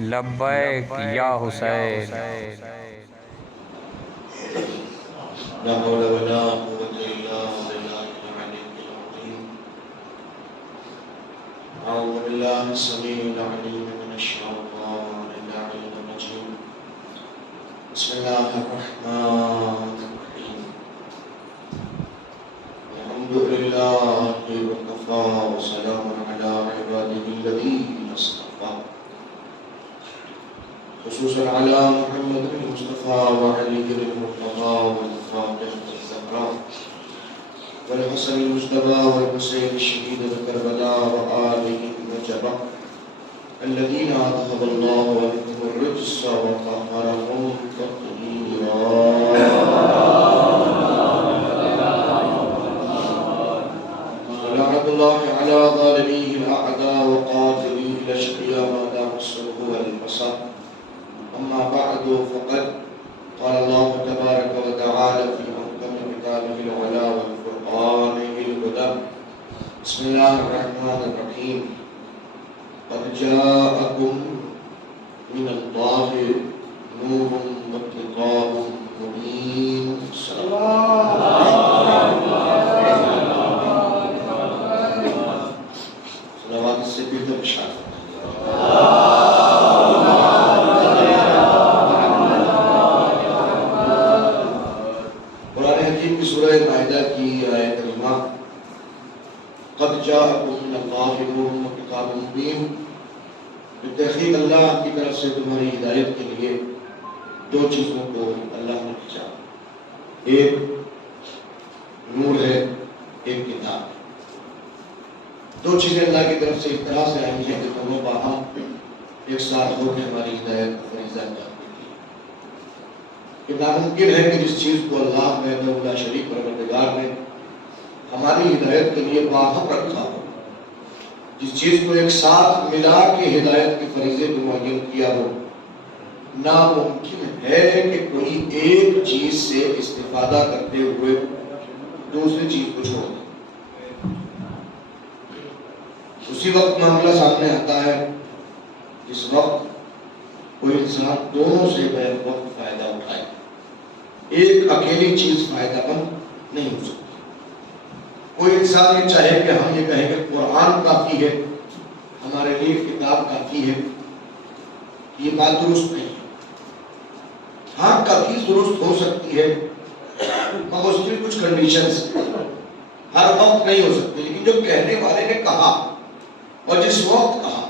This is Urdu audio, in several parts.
لبیک یا حسین. لا حول ولا قوة إلا بالله العلي العظيم. أعوذ بالله السميع العليم من الشيطان اللعين الرجيم. بسم الله الرحمن الرحيم. الحمد لله وكفى وسلام على عباده الذين اصطفى خصوصا على محمد المصطفى وعلي المرتضى والفاتح الزهراء والحسن المجتبى والحسين الشهيد بكربلاء وآله النجبة الذين أذهب الله عنهم الرجس وطهرهم تطهيرا. ولعنة الله على ظالميه الأعداء وقاتليه الأشقياء ما دام الصلح والمساء. أما بعد فقد قال الله تبارك وتعالى في محكم كتابه العلا والفرقان الهدى. بسم الله الرحمن الرحيم. قد جاءكم من الله نور وكتاب مبين. صلوات سے بھی تو بشارت. سورہ مائدہ کی آیت کریمہ قد جاءکم من اللہ نور وکتاب مبین. تحقیق اللہ کی طرف سے تمہاری ہدایت کے لیے دو چیزوں کو اللہ نے بھیجا. ایک نور ہے، ایک کتاب. دو چیزیں اللہ کی طرف سے اس طرح سے آئی ہیں کہ دونوں باہم ایک ساتھ ہو کے ہماری ہدایت کو فریضہ کرتی ہے. کہ ناممکن ہے کہ جس چیز کو اللہ وحدہ لا شریک پروردگار نے ہماری ہدایت کے لیے باہم رکھا ہو، جس چیز کو ایک ساتھ ملا کے ہدایت کے فریضے کو معین کیا ہو، ناممکن ہے کہ کوئی ایک چیز سے استفادہ کرتے ہوئے دوسری چیز کو چھوڑ دے. اسی وقت معاملہ سامنے آتا ہے جس وقت کوئی انسان دونوں سے بیک وقت فائدہ اٹھائے. ایک اکیلی چیز فائدہ مند نہیں ہو سکتی. کوئی انسان یہ چاہے کہ ہم یہ کہیں کہ قرآن کافی ہے، ہمارے لیے کتاب کافی ہے، یہ بات درست نہیں ہے. ہاں کافی درست ہو سکتی ہے مگر اس کی کچھ کنڈیشنز ہر وقت نہیں ہو سکتی. لیکن جو کہنے والے نے کہا اور جس وقت کہا،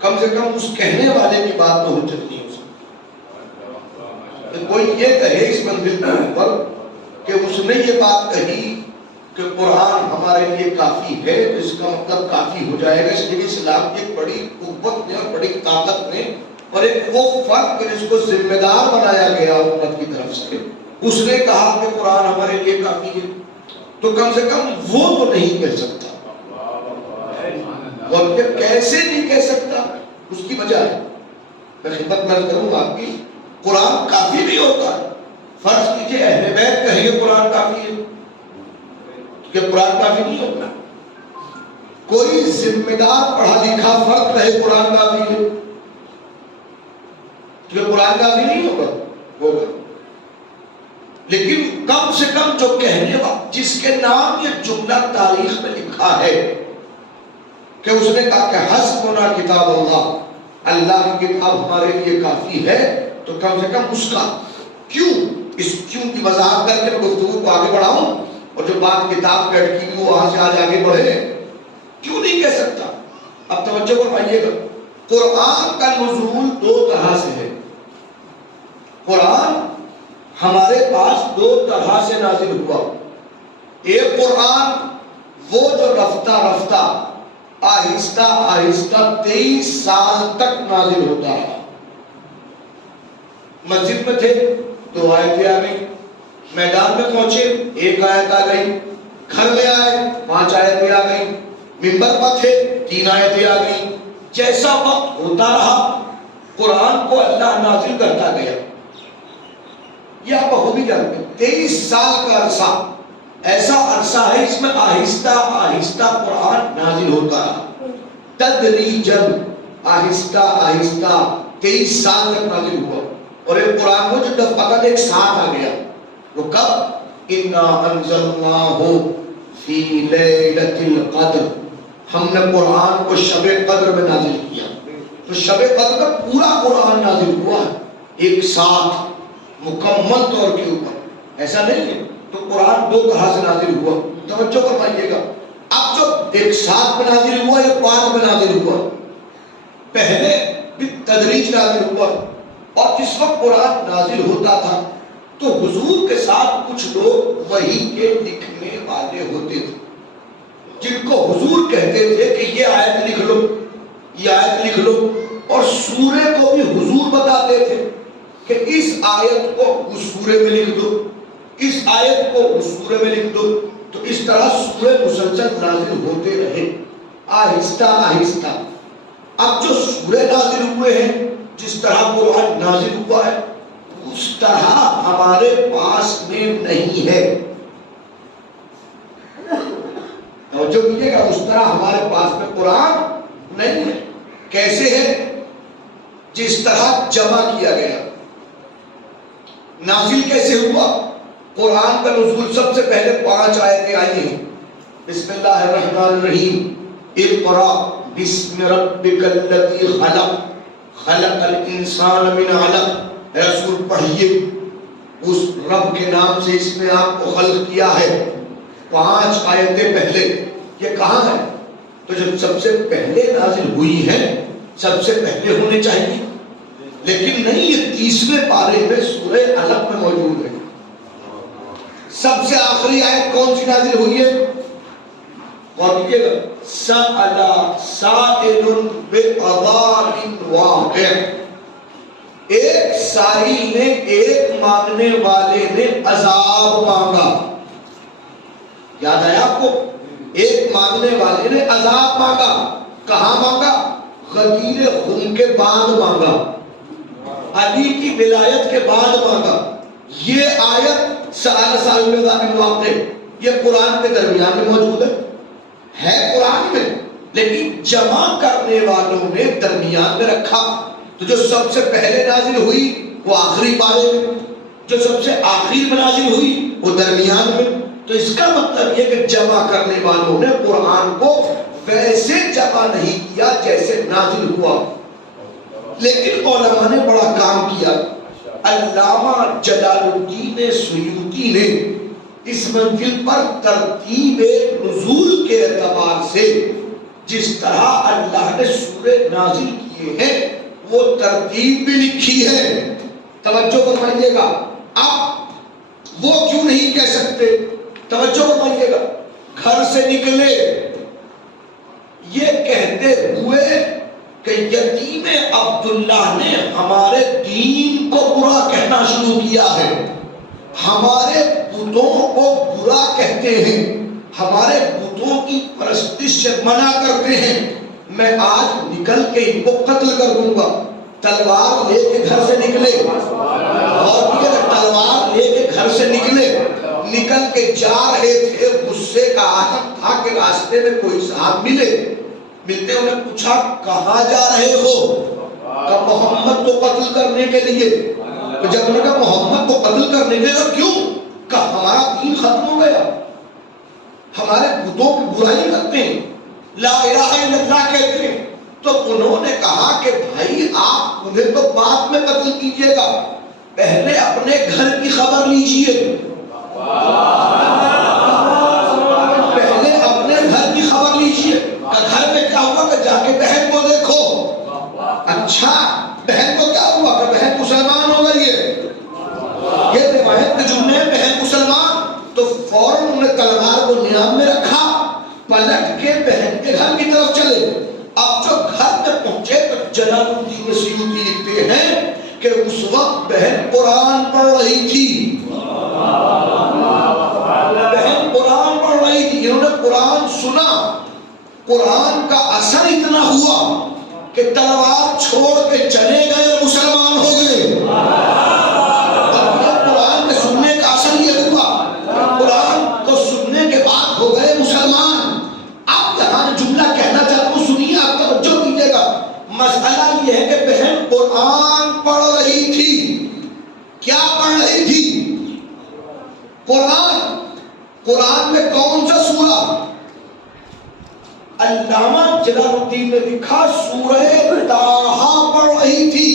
کم سے کم اس کہنے والے کی بات تو حجت نہیں ہو سکتی. کوئی یہ کہے اس منزل کے اوپر کہ اس نے یہ بات کہی کہ قرآن ہمارے لیے کافی ہے، اس کا مطلب کافی ہو جائے گا. اس لیے اسلام کی ایک بڑی قوت نے اور بڑی طاقت نے اور ایک وہ فرد جس کو ذمہ دار بنایا گیا امت کی طرف سے، اس نے کہا کہ قرآن ہمارے لیے کافی ہے، تو کم سے کم وہ تو نہیں کہہ سکتا. اور پھر کیسے نہیں کہہ سکتا اس کی وجہ ہے. میں خدمت میں کروں آپ کی، قرآن کافی بھی ہوتا ہے. فرض کیجئے اہل بیت کہیں قرآن کافی ہے کہ قرآن کافی نہیں ہوتا. کوئی ذمہ دار پڑھا لکھا فرد کہے قرآن کافی ہے کہ قرآن کافی نہیں ہوگا. لیکن کم سے کم جو کہنے والا جس کے نام یہ جملہ تاریخ میں لکھا ہے کہ اس نے کہا کہ حسبنا کتاب اللہ، اللہ کی کتاب ہمارے لیے کافی ہے، تو کم سے کم اس کا کیوں، اس کیوں کی وضاحت کر کے میں گفتگو کو آگے بڑھاؤں اور جو بات کتاب کا اٹکی بھی وہ وہاں سے آج آگے بڑھے. کیوں نہیں کہہ سکتا؟ اب توجہ فرمائیے گا. قرآن کا نزول دو طرح سے ہے. قرآن ہمارے پاس دو طرح سے نازل ہوا. ایک قرآن وہ جو رفتہ رفتہ آہستہ آہستہ 23 سال تک نازل ہوتا ہے. مسجد میں تھے 2 آیتیں آ گئی، میدان میں پہنچے 1 آیت آ گئی، گھر میں آئے 5 آیتیں آ گئی، منبر پر تھے 3 آیتیں آ گئی. جیسا وقت ہوتا رہا قرآن کو اللہ نازل کرتا گیا. یہ آپ بخوبی جانتے ہیں 23 سال کا عرصہ ایسا عرصہ ہے اس میں آہستہ آہستہ قرآن نازل ہوتا رہا. تدریجاً آہستہ آہستہ 23 سال تک نازل ہوا. اور یہ قرآن کو جو دفعتاً ایک ساتھ آ گیا وہ کب؟ اِنَّا أَنزَلْنَاهُ فِي لَيْلَةِ الْقَدْرِ. ہم نے قرآن کو شب قدر میں نازل کیا. تو شب قدر کا پورا قرآن نازل ہوا ہے ایک ساتھ مکمل طور کے اوپر. ایسا نہیں ہے. تو قرآن دو طرح سے نازل ہوا. توجہ فرمائیے گا. اب جو ایک ساتھ میں نازل ہوا یا بعد میں نازل ہوا؟ پہلے بھی تدریج نازل ہوا. اور جس وقت قرآن نازل ہوتا تھا تو حضور کے ساتھ کچھ لوگ وحی کے لکھنے والے ہوتے تھے جن کو حضور کہتے تھے کہ یہ آیت لکھ لو، یہ آیت لکھ لو. اور سورے کو بھی حضور بتاتے تھے کہ اس آیت کو اس سورے میں لکھ دو، اس آیت کو اس سورے میں لکھ دو. تو اس طرح سورے مسلسل نازل ہوتے رہے آہستہ آہستہ. اب جو سورے نازل ہوئے ہیں، جس طرح قرآن نازل ہوا ہے اس طرح ہمارے پاس میں نہیں ہے. توجہ کیجیے گا. اس طرح ہمارے پاس میں قرآن نہیں ہے. کیسے ہے؟ جس طرح جمع کیا گیا. نازل کیسے ہوا؟ قرآن کا نزول سب سے پہلے 5 آیتیں آئی ہیں. بسم اللہ الرحمن الرحیم. اقرأ بسم ربک الذی خلق خلق الانسان من علق. رسول پڑھیے اس رب کے نام سے اس نے آپ کو خلق کیا ہے. 5 آیتیں پہلے. یہ کہاں ہے؟ تو جو سب سے پہلے نازل ہوئی ہے سب سے پہلے ہونے چاہیے. لیکن نہیں، یہ 30ویں پارے میں سورہ علق میں موجود ہے. سب سے آخری آیت کون سی نازل ہوئی ہے؟ اور کیجیے گا. سأل سائل بعذاب واقع. ایک سائل نے، ایک مانگنے والے نے عذاب مانگا. یاد آیا آپ کو؟ ایک مانگنے والے نے عذاب مانگا. کہاں مانگا؟ غدیر خون کے بعد مانگا، علی کی ولایت کے بعد مانگا. یہ آیت سأل سائل بعذاب واقع یہ قرآن کے درمیان میں موجود ہے قرآن میں، لیکن جمع کرنے والوں نے درمیان میں رکھا. تو جو سب سے پہلے نازل ہوئی وہ آخری پارے میں، جو سب سے آخری میں نازل ہوئی وہ درمیان میں. تو اس کا مطلب یہ کہ جمع کرنے والوں نے قرآن کو ویسے جمع نہیں کیا جیسے نازل ہوا. لیکن علماء نے بڑا کام کیا. علامہ جلال الدین سیوطی نے اس منزل پر ترتیب نزول کے اعتبار سے جس طرح اللہ نے سورے نازل کیے ہیں وہ ترتیب بھی لکھی ہے. توجہ فرمائیے گا. اب وہ کیوں نہیں کہہ سکتے؟ توجہ فرمائیے گا. گھر سے نکلے یہ کہتے ہوئے کہ یتیم عبداللہ نے ہمارے دین کو برا کہنا شروع کیا ہے، ہمارے بتوں کو برا کہتے ہیں، ہمارے بتوں کی پرستش سے منع کرتے ہیں. میں آج نکل کے ان کو قتل کر دوں گا. تلوار لے کے گھر سے نکلے، اور یہ تلوار لے کے گھر سے نکلے. نکل کے جا رہے تھے، غصے کا عالم تھا کہ راستے میں کوئی صاحب ملتے انہیں پوچھا کہاں جا رہے ہو؟ کہ محمد کو قتل کرنے کے لیے. تو جب انہوں نے کہا محمد کو قتل کرنے کے لیے کیوں؟ کہ ہمارا دین ختم ہو گیا، ہمارے بتوں کی برائی کرتے ہیں، لا الہ الا اللہ کہتے ہیں. تو انہوں نے کہا کہ بھائی آپ انہیں تو بعد میں قتل کیجئے گا، پہلے اپنے گھر کی خبر لیجئے. پہلے اپنے گھر کی خبر لیجئے کہ گھر میں کیا ہوا، کہ جا کے بہن کو دیکھو. اچھا بہن کو کیا ہوا؟ کہ بہن مسلمان ہو گئی ہے. یہ روایت کے جملے ہیں بہن مسلمان. تو فوراً انہوں نے تلوار کو نیام میں رکھا، پلٹ کے بہن کے گھر کی طرف چلے. اب جو گھر میں پہنچے تو جلال الدین سیوطی لکھتے ہیں کہ اس وقت بہن قرآن پڑھ رہی تھی. بہن قرآن پڑھ رہی تھی. انہوں نے قرآن سنا. قرآن کا اثر اتنا ہوا کہ تلوار چھوڑ کے چلے گئے، مسلمان ہو گئے. قرآن کے سننے کا اثر یہ ہوا، قرآن کو سننے کے بعد ہو گئے مسلمان. اب یہاں جملہ کہنا چاہتا ہوں، سنیے آپ توجہ کیجیے گا. قرآن میں کون سا سورہ؟ علامہ جلال الدین نے لکھا سورہ طٰہٰ پڑھ رہی تھی،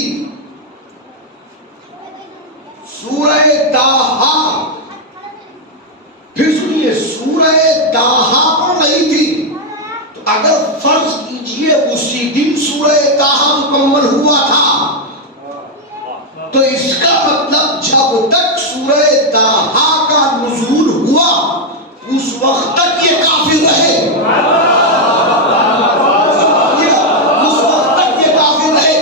سورہ طٰہٰ، پھر سنیے سورہ طٰہٰ پڑھ رہی تھی، تو اگر فرض کیجئے اسی دن سورہ طٰہٰ مکمل ہوا تھا تو اس کا مطلب جب تک سورہ طٰہٰ کا نزول ہوا اس وقت تک یہ کافر رہے، اس وقت تک یہ کافر رہے،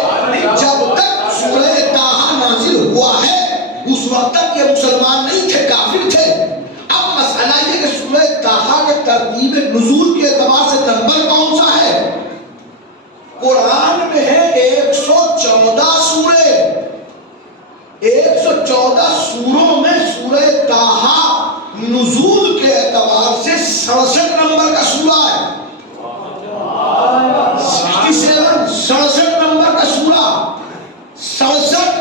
جب تک سورہ طٰہٰ نازل ہوا ہے اس وقت تک یہ مسلمان نہیں تھے، کافر تھے۔ اب مسئلہ یہ کہ سورہ طٰہٰ کے ترتیب نزول کے اعتبار سے نمبر کون سا ہے؟ قرآن میں ہے 114 سورے، 114 سوروں میں سورہ طٰہٰ نزول کے اعتبار سے 67 نمبر کا سورہ ہے، 67 67 نمبر کا سورہ، 67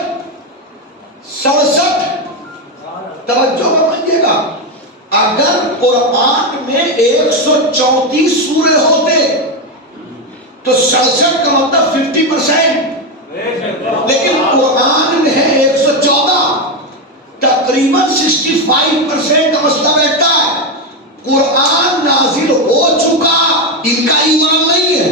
توجہ فرمائیے گا۔ اگر قرآن میں 134 سورے ہوتے تو 67 کا مطلب 50%، لیکن قرآن میں ہے 114، تقریباً 65% کا مسئلہ بیٹھتا ہے۔ قرآن نازل ہو چکا، ان کا ایمان نہیں ہے۔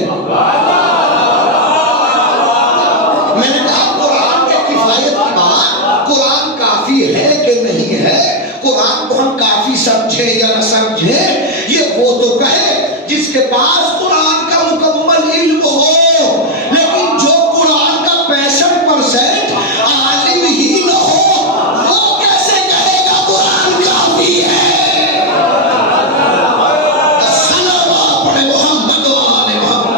میں نے کہا قرآن کے کفایت کی بات، قرآن کافی ہے کہ نہیں ہے، قرآن کو ہم کافی سمجھیں یا نہ سمجھیں، یہ وہ تو کہے جس کے پاس قرآن کا مکمل علم ہو، لیکن جو قرآن کا 65% عالم ہی نہ ہو وہ کیسے کہے گا قرآن کافی ہے؟ صلوات پڑھے محمد و آل محمد۔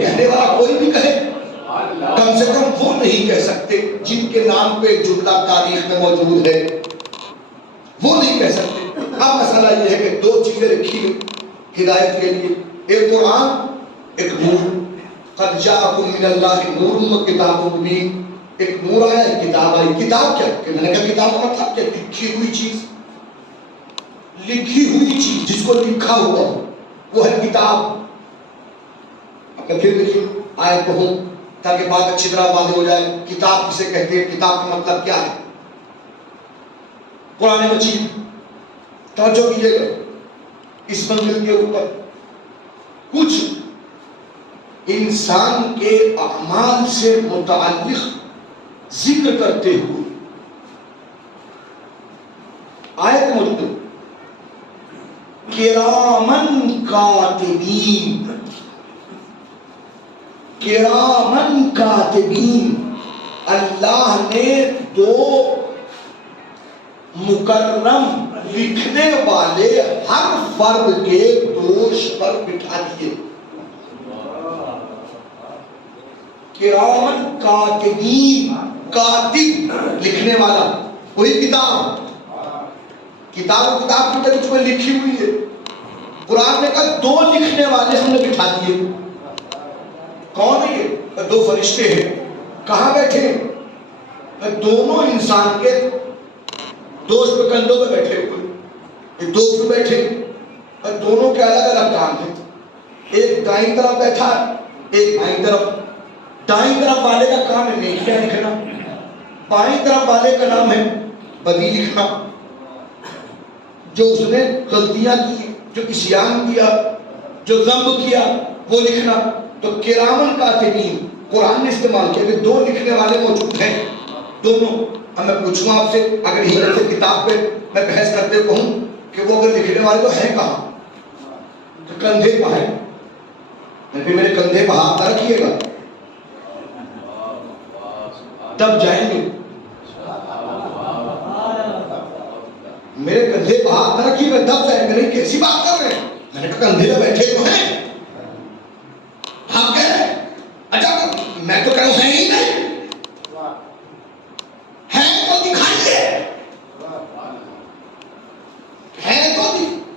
کہنے والا کوئی بھی کہے، کم سے کم وہ نہیں کہہ سکتے جن کے نام پہ جملہ تاریخ میں موجود ہے، وہ نہیں کہہ سکتے۔ اب مسئلہ یہ ہے کہ دو چیزیں رکھی گئی ہدایت کے لیے، ایک قرآن، ایک نور، قد جاءکم من اللہ نور و کتاب مبین، ایک نور آیا، ایک کتاب آئی۔ کتاب کیا کہ میں نے کہا کتاب کا مطلب کیا؟ لکھی ہوئی چیز، لکھی ہوئی چیز جس کو لکھا ہوا وہ ہے کتاب۔ اب میں پھر دیکھیے آیت پڑھوں تاکہ بات اچھی طرح واضح ہو جائے۔ کتاب کسے کہتے ہیں، کتاب کا مطلب کیا ہے؟ قرآن مجید۔ توجہ کیجیے گا، اس منزل کے اوپر کچھ انسان کے اعمال سے متعلق ذکر کرتے ہوئے آیت موجود ہے، کرامن کاتبین، کرامن کاتبین۔ اللہ نے دو مکرم لکھنے والے ہر فرد کے دوش پر بٹھا دیے۔ کرامن کاتبین، کاتب لکھنے والا، وہی کتاب۔ کتاب کی طرح کچھ میں لکھی ہوئی ہے۔ قرآن نے کہا دو لکھنے والے ہم نے بٹھا دیے۔ کون ہے یہ؟ دو فرشتے ہیں۔ کہاں بیٹھے ہیں؟ دونوں انسان کے دوست پہ کندھوں پہ بیٹھے ہوئے، یہ دوست پہ بیٹھے اور دونوں کے الگ الگ کام ہیں۔ ایک دائیں طرف بیٹھا ہے، ایک بائیں طرف۔ دائیں طرف والے کا کام ہے نیکیاں لکھنا، بائیں طرف والے کا نام ہے بدی لکھنا۔ جو اس نے غلطیاں کی، جو عصیان کیا، جو ذنب کیا، وہ لکھنا۔ تو کرامن کاتبین قرآن نے استعمال کیا کہ دو لکھنے والے موجود ہیں، دونوں۔ اب میں پوچھوں آپ سے، اگر ہی کتاب پہ میں بحث کرتے کہوں کہ وہ اگر لکھنے والے تو ہیں کہاں؟ تو کندھے پہ ہیں، پھر میرے کندھے پہ ہاتھ نہ رکھیے گا، تب جائیں گے۔ میرے کندھے پہ ہاتھ نہ رکھیے گا تب جائیں گے۔ نہیں، کیسی بات کر رہے ہیں؟ میں نے کہا کندھے پہ بیٹھے تو ہیں، ہم کہہ رہے ہیں اچھا میں تو کہہ رہا ہوں ہے ہی نہیں، ہے تو دکھائیے، ہے تو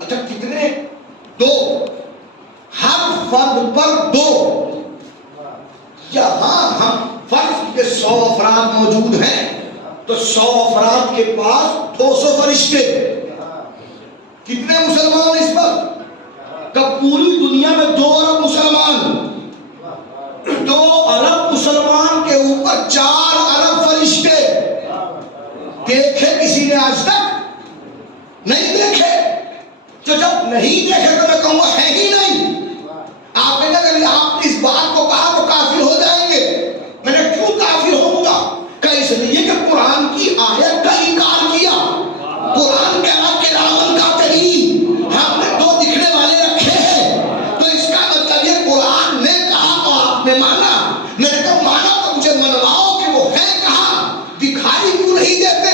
اچھا کتنے؟ دو، ہر فرد پر دو، یا موجود ہیں تو 100 افراد کے پاس 200 فرشتے. کتنے مسلمان اس وقت؟ کہ پوری دنیا میں 2 ارب مسلمان، 2 ارب مسلمان کے اوپر 4 ارب فرشتے. دیکھے کسی نے آج تک؟ نہیں دیکھے. تو جب نہیں دیکھے تو میں کہوں گا ہے ہی نہیں. آپ نے اگر آپ اس بات کو کہا تو کافر ہو جائیں گے. میں نے کیوں کافر ہوں گا؟ کہ اس لیے کہ قرآن کی آیت کا انکار کیا. قرآن کے کلام کا ترین ہم نے 2 دکھنے والے رکھے ہیں، تو اس کا مطلب یہ قرآن نے کہا تو آپ نے مانا. میں نے کہا مانا تو مجھے منواؤ کہ وہ ہے کہاں، دکھائی کیوں نہیں دیتے؟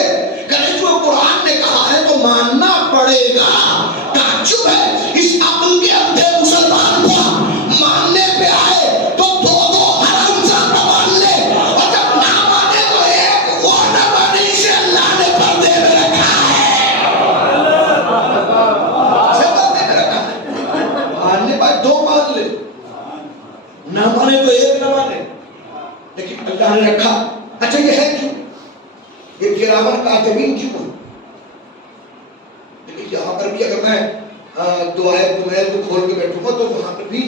کہ جو قرآن نے کہا ہے تو ماننا پڑے گا. تعجب ہے اس عقل کے اندھے مسلمان کو ماننے پہ آئے تو 2 حرامزادہ مان لے، اور جب نہ مانے تو ایک وہ نہ مانے. اسے اللہ نے پردے میں رکھا ہے. اسے پردے میں رکھا ہے. ماننے پائے 2 مان لے، نہ مانے تو ایک نہ مانے، لیکن اللہ نے رکھا. اچھا یہ ہے کیوں؟ یہ کرامن کاتبین کیوں ہے؟ لیکن یہاں پر بھی اگر میں دعائے دمائل کو کھول کے بیٹھوں گا تو وہاں پر بھی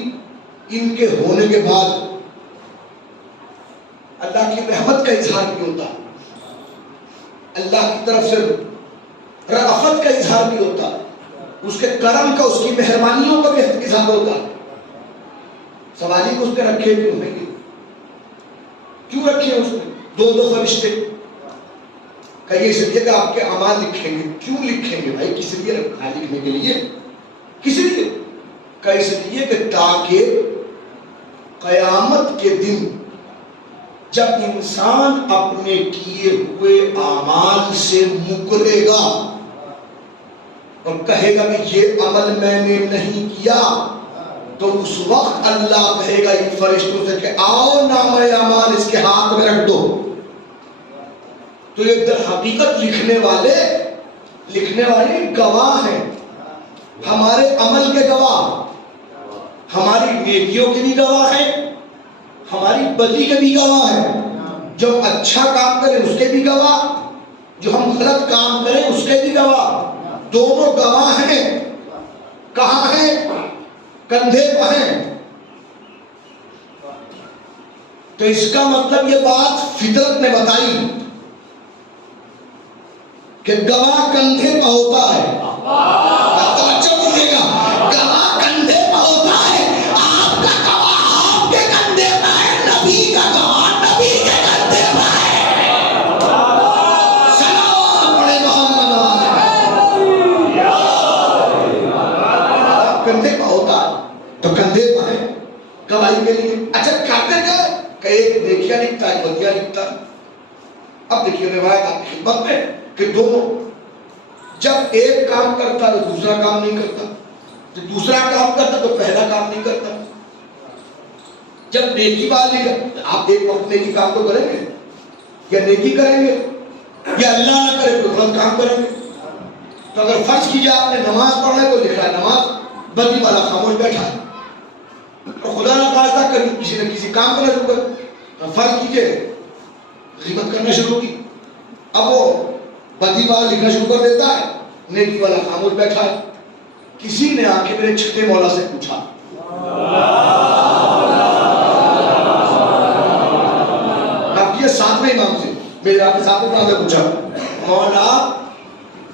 ان کے ہونے کے بعد اللہ کی رحمت کا اظہار بھی ہوتا، اللہ کی طرف سے رأفت کا اظہار بھی ہوتا، اس کے کرم کا، اس کی مہربانیوں کا بھی اظہار ہوتا. سوالی کو اس نے رکھے کیوں ہیں؟ کیوں رکھے اس نے 2 فرشتے؟ کہ یہ اس لیے کہ آپ کے اعمال لکھیں گے. کیوں لکھیں گے بھائی؟ کس لیے رکھا؟ لکھنے کے لیے. کس لیے؟ کہ اس لیے کہ تاکہ قیامت کے دن جب انسان اپنے کیے ہوئے اعمال سے مکرے گا اور کہے گا کہ یہ عمل میں نے نہیں کیا، تو اس وقت اللہ کہے گا ان فرشتوں سے کہ آؤ نامہ اعمال اس کے ہاتھ میں رکھ دو. تو یہ در حقیقت لکھنے والے گواہ ہیں، ہمارے عمل کے گواہ، ہماری نیکیوں کے بھی گواہ ہیں، ہماری بدی کے بھی گواہ ہیں. جو ہم اچھا کام کریں اس کے بھی گواہ، جو ہم غلط کام کریں اس کے بھی گواہ. دونوں گواہ ہیں. کہاں ہیں؟ کندھے پر ہیں. تو اس کا مطلب یہ بات فطرت نے بتائی کہ گواہ کندھے پہ ہوتا ہے. توجہ دیجیے گا، گواہ کندھے پہ ہوتا ہے. آپ کا گواہ آپ کے کندھے پہ ہے، نبی کا گواہ نبی کے کندھے پہ ہے. سلام پڑھے محمد. کندھے پہ ہوتا ہے تو کندھے پہ ہے گواہی کے لیے. اچھا کرتے کیا کہ ایک نیکیاں لکھتا ہے، بدیاں لکھتا ہے. اب دیکھیے روایت آپ کی خدمت میں کہ دونوں جب ایک کام کرتا تو دوسرا کام نہیں کرتا، تو دوسرا کام کرتا تو پہلا کام نہیں کرتا. جب نیکی والی آپ ایک وقت نیکی کام تو کریں گے، یا نیکی کریں گے یا اللہ نہ کرے تو غلط کام کریں گے. تو اگر فرض کیجیے آپ نے نماز پڑھنا ہے تو لکھ رہا ہے نماز، بدی والا خاموش بیٹھا ہے. اور خدا نہ خواستہ کبھی کسی نہ کسی کام کرنا شروع کر، فرض کیجیے غیبت کرنا شروع کی، اب وہ بدی والا لکھنا شروع کر دیتا ہے، نیکی والا خاموش بیٹھا ہے. کسی نے آ کے میرے چھٹے مولا سے پوچھا، اب یہ 7ویں امام سے میرے آپ کے ساتھ میں پوچھا، مولا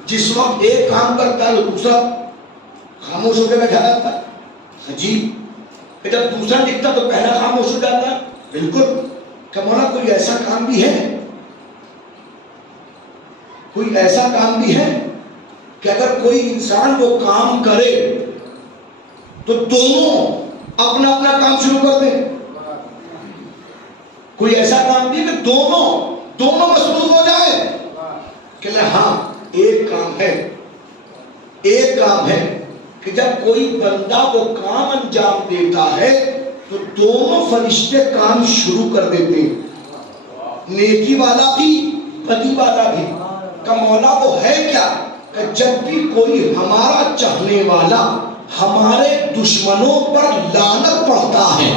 جس وقت ایک کام کرتا ہے تو دوسرا خاموش ہو کے بیٹھا رہتا ہے. جی جب دوسرا دکھتا تو پہلا خاموش ہو جاتا ہے. بالکل. کہ مولا کوئی ایسا کام بھی ہے، کوئی ایسا کام بھی ہے کہ اگر کوئی انسان وہ کام کرے تو دونوں اپنا اپنا کام شروع کر دیں؟ کوئی ایسا کام بھی ہے کہ دونوں مصروف ہو جائیں؟ کہ ہاں ایک کام ہے کہ جب کوئی بندہ وہ کام انجام دیتا ہے تو دونوں فرشتے کام شروع کر دیتے ہیں، نیکی والا بھی بدی والا بھی. کہ مولا وہ ہے کیا کہ جب بھی کوئی ہمارا چاہنے والا ہمارے دشمنوں پر لعنت پڑھتا ہے،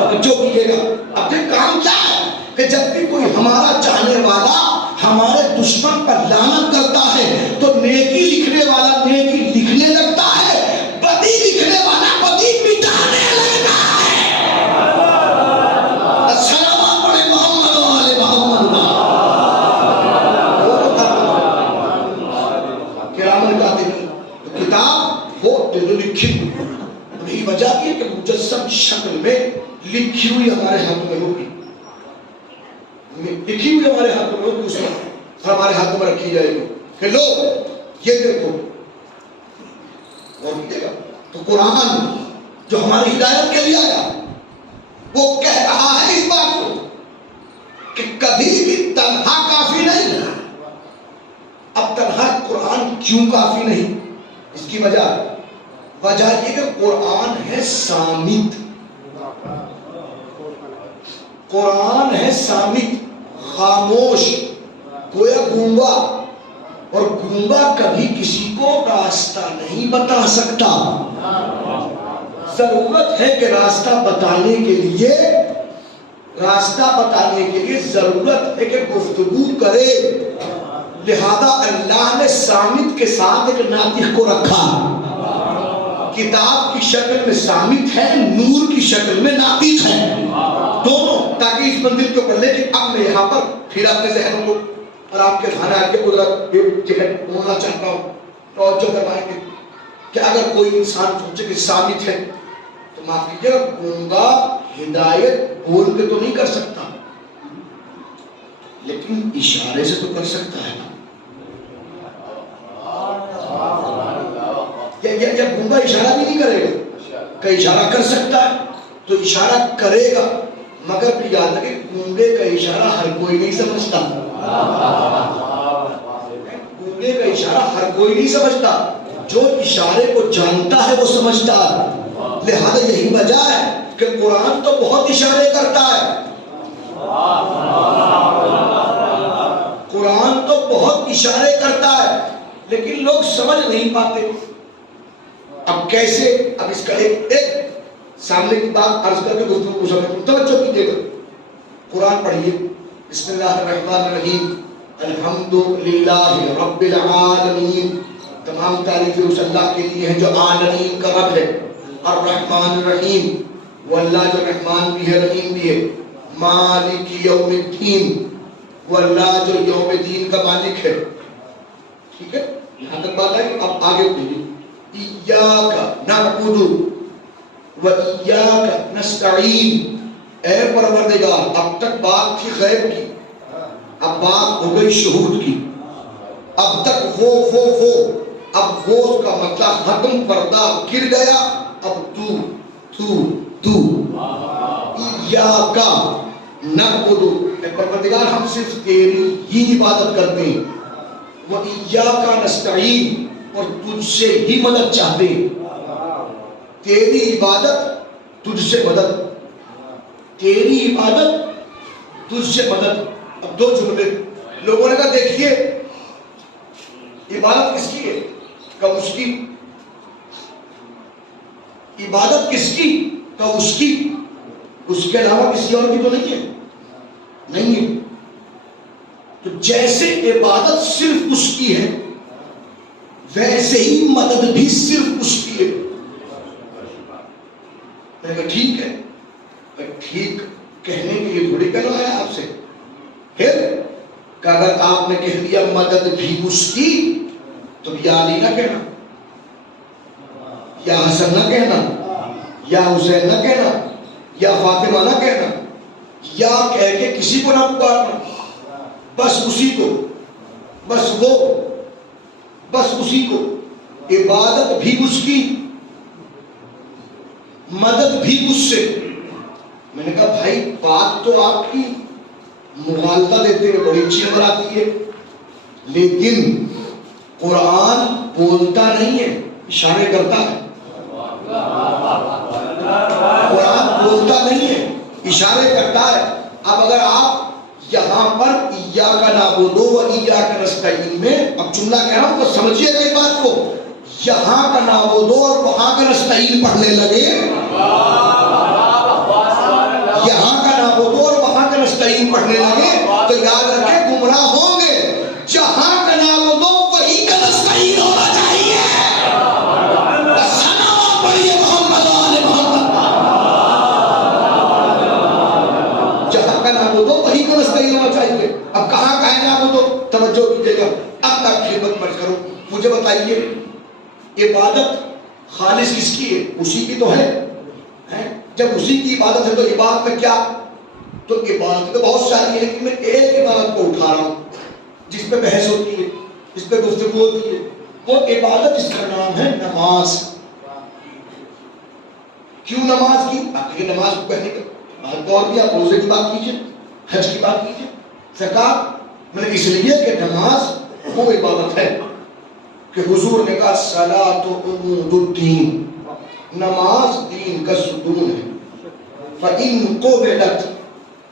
توجہ کیجیے گا. اب یہ کام کیا ہے کہ جب بھی کوئی ہمارا چاہنے والا ہمارے دشمن پر لعنت کرتا ہے تو نیکی لکھنے والا نیکی لکھنے لگتا ہے، بدی لکھنے والا بدی مٹانے لگتا ہے۔ السلام علیکم محمد و آل محمد۔ کرامن کاتبین، کتاب وہ جو لکھی یہی وجہ ہے کہ مجسم شکل میں لکھی ہوئی ہمارے ہاتھوں میں ہوگی، لکھی ہوئی ہمارے ہاتھوں میں ہوگی، اس وقت ہمارے ہاتھوں میں رکھی جائے گی کہ لو یہ دیکھو اور ملے گا۔ تو قرآن جو ہماری ہدایت کے لیے آیا وہ کہہ رہا ہے اس بات کو کہ کبھی بھی تنہا کافی نہیں۔ اب تنہا قرآن کیوں کافی نہیں؟ اس کی وجہ یہ کہ قرآن ہے صامت، قرآن ہے صامت، خاموش، گویا گونگا، اور گونگا کبھی کسی کو راستہ نہیں بتا سکتا۔ ضرورت ہے کہ راستہ بتانے کے لیے ضرورت ہے کہ گفتگو کرے، لہذا اللہ نے صامت کے ساتھ ایک ناطق کو رکھا، کتاب کی شکل میں صامت ہے، نور کی شکل میں ناطق ہے، دونوں، تاکہ اس منزل کو پڑھ لے کہ اب میں یہاں پر پھر اپنے ذہنوں کو اور آپ کے ذہن کے قدرت بولنا چاہتا ہوں، توجہ کرائیں گے کہ اگر کوئی انسان سوچے کہ ثابت ہے تو معاف کیجیے گا، گونگا ہدایت بول کے تو نہیں کر سکتا لیکن اشارے سے تو کر سکتا ہے۔ یا گونگا اشارہ بھی نہیں کرے گا کہ اشارہ کر سکتا ہے تو اشارہ کرے گا، مگر بھی یاد ہے کہ گونگے کا اشارہ ہر کوئی نہیں سمجھتا، گونگے کا اشارہ ہر کوئی نہیں سمجھتا، جو اشارے کو جانتا ہے وہ سمجھتا ہے۔ لہذا یہی وجہ ہے کہ قرآن تو بہت اشارے کرتا ہے، قرآن تو بہت اشارے کرتا ہے لیکن لوگ سمجھ نہیں پاتے۔ اب کیسے؟ اب اس کا ایک سامنے کی بات عرض کر کے گفتگو کو سمجھ توجہ کیجیے گا۔ قرآن پڑھیے، بسم اللہ الرحمن الرحیم، الحمدللہ رب العالمین، تمام تعریفیں اس اللہ کے لیے ہیں جو عالمین کا رب ہے، الرحمن الرحیم، وہ اللہ جو رحمان بھی ہے رحیم بھی ہے، مالک یوم الدین، وہ اللہ جو یوم دین کا مالک ہے۔ ٹھیک ہے، یہاں تک بات ہے کہ اب آگے بڑھیے، ایاک نعبد و ایاک نستعین، اے پروردگار، اب تک بات تھی غیب کی، اب بات ہو گئی شہود کی، اب تک وہ اب وہ کا مطلب ختم، پردہ گر گیا، اب تو ایاک نعبد، اے پروردگار ہم صرف تیری ہی عبادت کرتے ہیں، وَإِيَّاكَ نَسْتَعِينُ، اور تجھ سے ہی مدد چاہتے ہیں، تیری عبادت تجھ سے مدد، تیری عبادت تجھ سے مدد۔ اب دو جملے لوگوں نے کہا دیکھیے عبادت کس کی ہے؟ کہ اس کی، عبادت کس کی؟ کہ اس کی، اس کے علاوہ کسی اور کی تو نہیں ہے، نہیں ہے۔ تو جیسے عبادت صرف اس کی ہے ویسے ہی مدد بھی صرف اس کی ہے۔ میں کہا ٹھیک ہے، ٹھیک کہنے کے لیے تھوڑی کہنا ہے آپ سے، پھر کہ اگر آپ نے کہہ دیا مدد بھی اس کی تو یا علی نہ کہنا، یا حسن نہ کہنا، یا حسین نہ کہنا، یا فاطمہ نہ کہنا، یا کہہ کے کسی کو نہ پکارنا، بس اسی کو، بس وہ، بس اسی کو، عبادت بھی اس کی، مدد بھی اس سے۔ میں نے کہا بھائی بات تو آپ کی مغالطہ دیتے ہیں بڑی اچھی نظر آتی ہے، لیکن قرآن بولتا نہیں ہے، اشارے کرتا ہے۔ قرآن بولتا نہیں ہے، اشارے کرتا ہے۔ اب اگر آپ یہاں پر ایاک نعبد و ایاک نستعین میں اب جملہ کہہ رہا ہوں تو سمجھیے گا اس بات کو، یہاں کا نعبد اور وہاں کا نستعین پڑھنے لگے، یہاں کا نعبد اور وہاں کا نستعین نستعین پڑھنے لگے تو یاد رکھے گمراہ ہوں گے. جہاں کا نعبد وہیں کا نستعین ہونا چاہیے. سلام پڑھیے محمد آل محمد. جہاں کا نعبد وہیں کا نستعین ہونا چاہیے. اب کہاں کا ہے نعبد؟ توجہ کیجیے گا. اب تک خدمت مت کرو. مجھے بتائیے عبادت خالص کس کی ہے؟ اسی کی تو ہے. جب اسی کی عبادت ہے تو عبادت میں کیا؟ تو عبادت تو بہت ساری ہے لیکن میں ایک عبادت کو اٹھا رہا ہوں جس پہ بحث ہوتی ہے, جس پہ گفتگو ہوتی ہے. وہ عبادت اس کا نام ہے نماز. کیوں نماز کی؟ آپ یہ نماز کو کہنے کا طور بھی آپ روزے کی بات کیجیے, حج کی بات کیجیے, زکات. میں نے اس لیے کہ نماز وہ عبادت ہے کہ حضور نے کہا صلاۃ عمود الدین, نماز دین کا ستون ہے. فَإِن قُبِلَتْ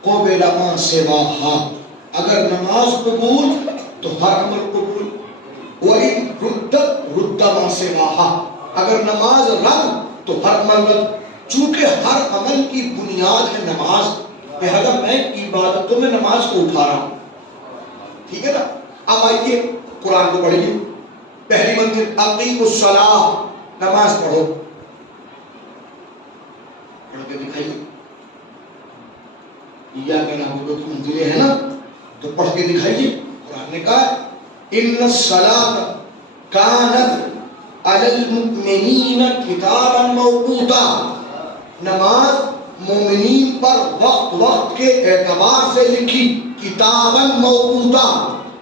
قُبِلَ مَا سِوَاهَا, اگر نماز قبول تو ہر عمل قبول. وَإِن رُدَّتْ رُدَّ مَا سِوَاهَا, اگر نماز رد تو ہر عمل رد. چونکہ ہر عمل کی بنیاد ہے نماز, لہذا میں عبادتوں میں نماز کو اٹھا رہا ہوں. ٹھیک ہے نا. اب آئیے قرآن کو پڑھیے. پہلی منزل اقیموا الصلاۃ, نماز پڑھو. پڑھ کے دکھائیے. ایاک نعبد منزلیں ہے نا تو پڑھ کے دکھائیے. قرآن نے کہا ان الصلاۃ کانت علی المؤمنین کتابا موقوتا, نماز مومنین پر وقت وقت کے اعتبار سے لکھی. کتابا موقوتا,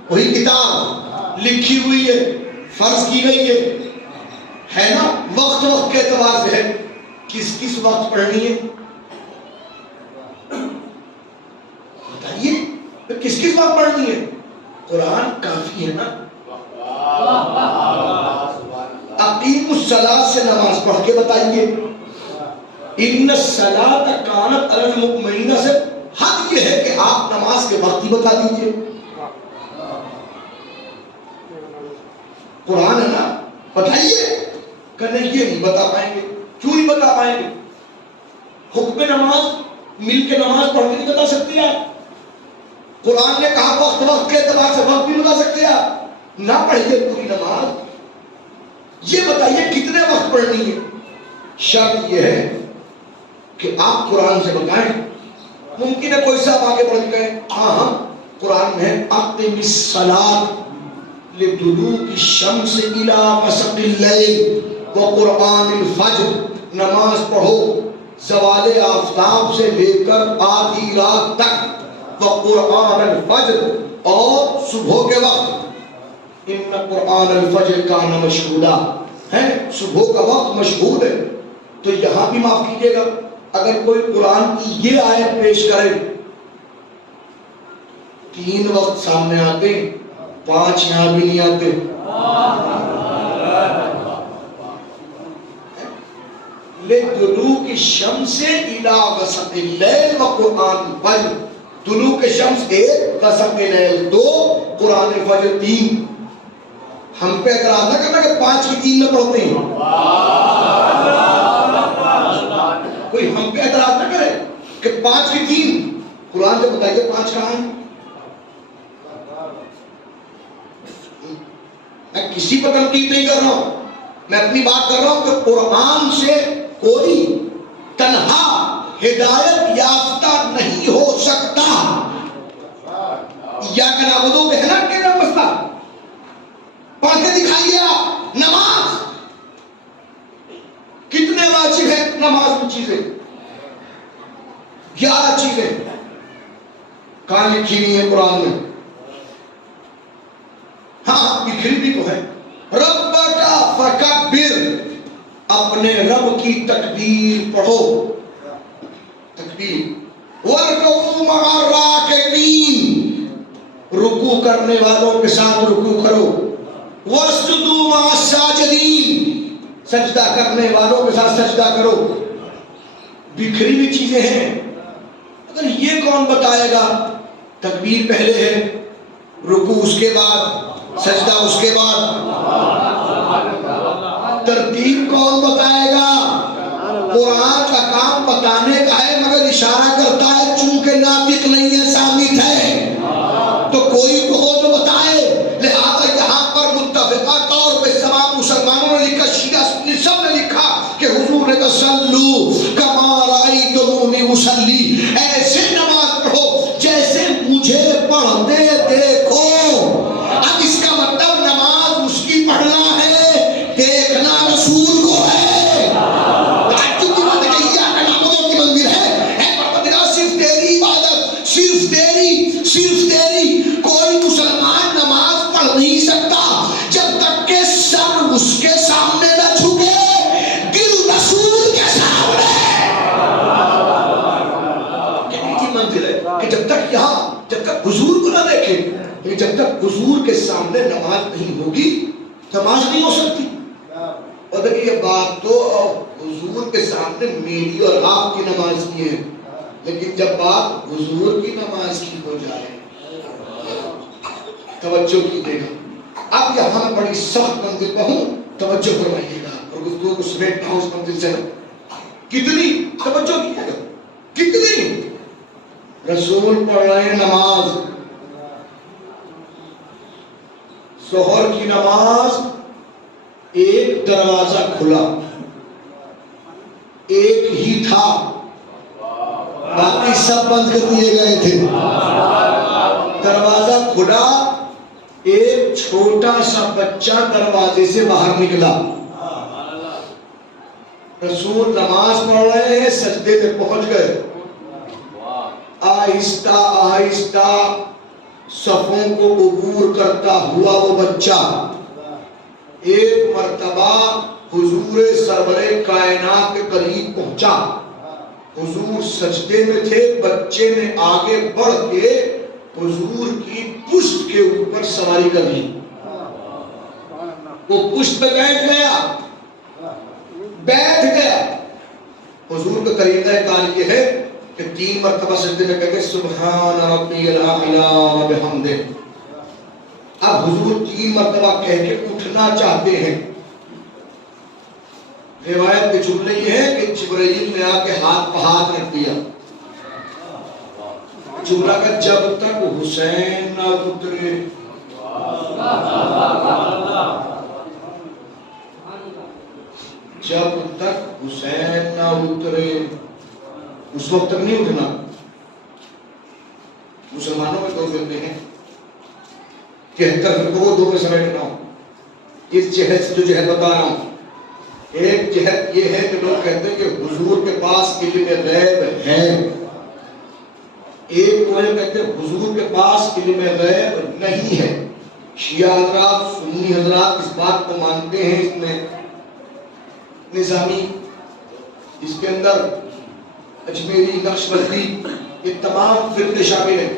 وہی کتاب لکھی ہوئی ہے, فرض کی گئی ہے نا, وقت وقت کے اعتبار سے ہے. کس کس وقت پڑھنی ہے بتائیے, کس کس وقت پڑھنی ہے؟ قرآن کافی ہے نا. اقیموا الصلاۃ سے نماز پڑھ کے بتائیے. ان الصلاۃ کانت علی المؤمنین سے حد یہ ہے کہ آپ نماز کے وقت ہی بتا دیجئے. قرآن ہے نا, بتائیے. کہنے یہ نہیں بتا پائیں گے. کیوں نہیں بتا پائیں گے؟ حکم نماز مل کے نماز پڑھ کے نہیں بتا سکتے آپ. قرآن نے کہا وقت وقت کے اعتبار سے وقت بھی بتا سکتے آپ. نہ پڑھیے پوری نماز, یہ بتائیے کتنے وقت پڑھنی ہے. شرط یہ ہے کہ آپ قرآن سے بتائیں. ممکن ہے کوئی صاحب آگے بڑھ کے ہاں قرآن میں اقم الصلاۃ لدلوک الشمس الی غسق اللیل وقرآن الفجر, نماز پڑھو زوال آفتاب سے لے کر آدھی رات تک. وقرآن الفجر, اور صبح کے وقت. ان قرآن الفجر کان مشہودا, ہے صبح کا وقت مشہود ہے. تو یہاں بھی معاف کیجیے گا اگر کوئی قرآن کی یہ آیت پیش کرے, 3 وقت سامنے آتے, 5 یہاں بھی نہیں آتے. لِدُلُوكِ الشَّمْسِ إِلَىٰ غَسَقِ اللَّيْلِ وَقُرْآنِ الْفَجْرِ, دلوک شمس 1, غسق لیل 2, قرآن الفجر 3. ہم پہ اعتراض نہ کرنا کہ 5 کی 3 میں پڑھتے ہیں. کوئی ہم پہ اعتراض نہ کرے کہ 5 کی 3. قرآن سے بتائیے 5 کہاں ہیں. میں کسی پر تنقید نہیں کر رہا ہوں, میں اپنی بات کر رہا ہوں کہ قرآن سے کوئی تنہا ہدایت یافتہ نہیں ہو سکتا. یا کنا بدو بہنا کے نام مسئلہ پڑھ کے دکھائیے آپ. نماز کتنے واجب ہے نماز میں چیزیں؟ 11 چیزیں کہاں لکھی ہوئی ہیں قرآن میں؟ ہاں بکھری بھی تو ہے. ربک فکبر, اپنے رب کی تکبیر پڑھو. تکبیر. وَارْكَعُوا مَعَ الرَّاكِعِينَ, رکوع کرنے والوں کے ساتھ رکوع کرو. وَاسْجُدُوا مَعَ السَّاجِدِينَ, سجدہ کرنے والوں کے ساتھ سجدہ کرو. بکھری ہوئی چیزیں ہیں. اگر یہ کون بتائے گا تکبیر پہلے ہے, رکوع اس کے بعد, سجدہ اس کے بعد, ترتیب کون بتائے گا؟ قرآن کا کام بتانے کا ہے مگر اشارہ کرتا ہے چونکہ ناطق نہیں ہے سامنے صلوا کما رأیتمونی اصلی، ایسے نماز پڑھو جیسے مجھے پڑھتے دیکھو۔ اب اس کا مطلب نماز اس کی پڑھنا ہے، دیکھنا رسول کو ہے۔ تعجب کی بات ہے کہ یہ نعبدوں کی منزل ہے، پروردگار صرف تیری عبادت، صرف تیری۔ کوئی مسلمان نماز پڑھ نہیں سکتا جب تک کہ سر اس کے سامنے نہ جھکے، دل رسول کے سامنے۔ یہ منزل ہے کہ جب تک حضور کو نہ دیکھے، جب تک حضور کے سامنے نماز نہیں ہوگی، نماز نہیں ہو سکتی۔ اور دیکھیں یہ بات تو حضور کے سامنے میری اور آپ کی نماز کی ہے، لیکن جب بات حضور کی نماز کی ہو جائے، توجہ کیجیے گا۔ اب یہاں میں بڑی سخت منزل پہ ہوں، توجہ فرمائیے گا اور گفتگو کو سمیٹتا ہوں اس منزل سے۔ کتنی توجہ کیجیے گا، کتنی رسول پڑھ رہے ہیں نماز، ظہر کی نماز، ایک دروازہ کھلا، ایک ہی تھا، باقی سب بند کر دیے گئے تھے۔ دروازہ کھلا، ایک چھوٹا سا بچہ دروازے سے باہر نکلا۔ رسول نماز پڑھ رہے ہیں، سجدے پہ پہنچ گئے۔ آہستہ آہستہ صفوں کو عبور کرتا ہوا وہ بچہ ایک مرتبہ حضور سرور کائنات کے قریب پہنچا۔ حضور سجدے میں تھے، بچے نے آگے بڑھ کے حضور کی پشت کے اوپر سواری کر لی۔ وہ پشت پہ بیٹھ گیا۔ حضور کا طریقہ کار یہ ہے کہ 3 مرتبہ سجدے میں کہتے سبحان ربی الاعلی و بحمدہ۔ اب حضور 3 مرتبہ کہہ کے اٹھنا چاہتے ہیں۔ روایت کے جملے یہ ہے کہ جبرائیل نے آ کے ہاتھ پہ ہاتھ رکھ دیا۔ جملہ کا جب تک حسین نہ اترے، جب تک حسین نہ اترے، اس وقت تک نہیں اٹھنا۔ مسلمانوں میں 2 فرقے ہیں، 73 فرقوں کو 2 میں سمیٹنا ہوں۔ اس جہد سے جو جہد بتا رہا ہوں، ایک جہد یہ ہے کہ لوگ کہتے ہیں کہ حضور کے پاس علم غیب ہے، ایک وہ کہتے ہیں حضور کے پاس علم غیب نہیں ہے۔ شیعہ حضرات، سنی حضرات اس بات کو مانتے ہیں۔ اس میں نظامی، اس کے اندر اجمیری، نقشبندی، یہ تمام فرقے شامل ہیں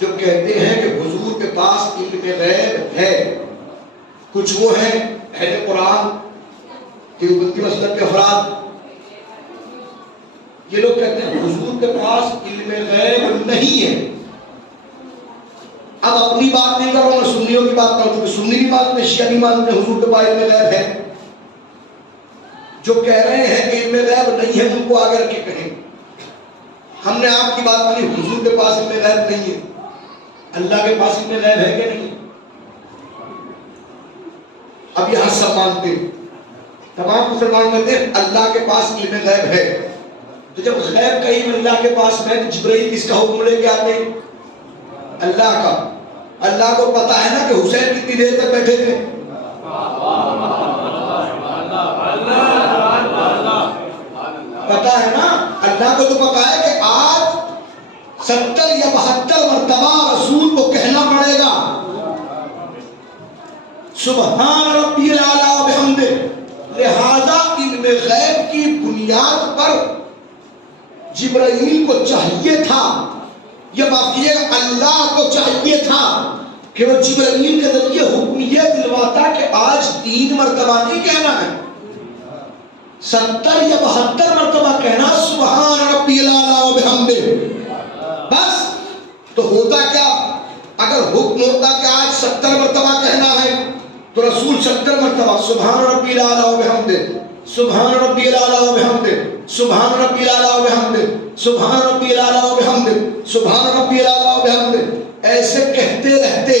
جو کہتے ہیں کہ حضور کے پاس علم غیب ہے۔ کچھ وہ ہیں اہل قرآن، دیوبندی مسلک کے افراد، یہ لوگ کہتے ہیں حضور کے پاس علم غیب نہیں ہے۔ اب اپنی بات نہیں کر رہا ہوں، میں سنیوں کی بات کر رہا ہوں۔ سنی بھی مانتے ہیں، شیعہ بھی مانتے ہیں حضور کے پاس علم غیب ہے۔ جو کہہ رہے ہیں کہ علم غیب نہیں ہے، ان کو آگے رکھ کے کہیں ہم نے آپ کی بات مانی، حضور کے پاس علم غیب نہیں ہے، اللہ کے پاس علم غیب ہے کہ نہیں؟ اب یہاں سب مانتے ہیں، تمام مسلمان کہتے ہیں اللہ کے پاس علم غیب ہے۔ تو جب غیب کا علم اللہ کے پاس ہے تو جبرائیل کس کا حکم لے کے آتے ہیں؟ اللہ کا۔ اللہ کو پتا ہے نا کہ حسین کتنی دیر تک بیٹھے تھے، پتا ہے نا؟ اللہ کو تو پتا ہے کہ آج 70 یا 72 مرتبہ رسول کو کہنا پڑے گا سبحان ربی الاعلی و بحمدہ۔ لہذا علم غیب کی بنیاد پر جبرائیل کو چاہیے تھا، یہ واقعی اللہ کو چاہیے تھا کہ وہ جبرائیل کے ذریعے حکم یہ دلواتا کہ آج 3 مرتبہ نہیں کہنا ہے، 70 یا 72 مرتبہ کہنا سبحان ربی الاعلی و بحمدہ۔ بس تو ہوتا کیا؟ اگر حکم ہوتا کہ آج 70 مرتبہ کہنا ہے تو رسول 70 مرتبہ سبحان ربی الاعلی و بحمدہ، سبحان ربی الاعلی و بحمدہ، سبحان ربی الاعلی و بحمدہ، سبحان ربی الاعلی و بحمدہ، سبحان ربی الاعلی و بحمدہ، ایسے کہتے رہتے،